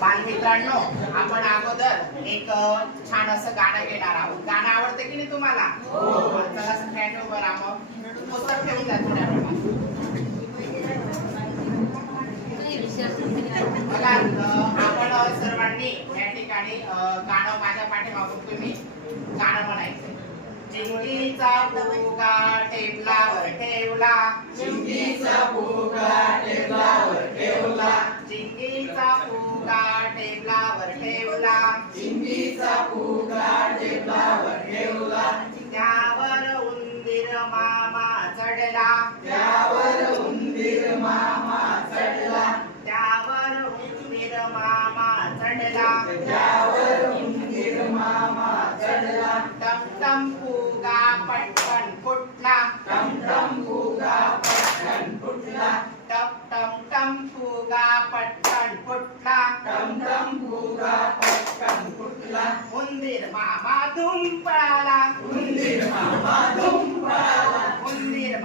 बालमित्रांनो आपण अगोदर एक छान असं गाणं घेणार आहोत. गाणं आवडतं की नाही तुम्हाला? हो. चला स्टँड उभं राहा पुस्तक ठेवून जा थोड्या बघा आपण सर्वांनी या ठिकाणी गाणं माझ्या पाठीमागून तुम्ही चिंगीचा फुगा टेबलावर ठेवला. चिंगीचा फुगा टेबलावर ठेवला. चिंगीचा फुगा टेबलावर ठेवला. चिंगीचा फुगा टेबलावर ठेवला. त्यावर उंदीर मामा चढला. त्यावर उंदीर मामा चढला. त्यावर उंदीर मामा चढला. त्यावर टम फुगा पटकन फुटला। टम टम फुगा पटकन फुटला। टप टम टम फुगा पटकन फुटला। टम टम फुगा पटकन फुटला। उंदीर मामा तुम पळाला उंदीर मामा तुम पळाला उंदीर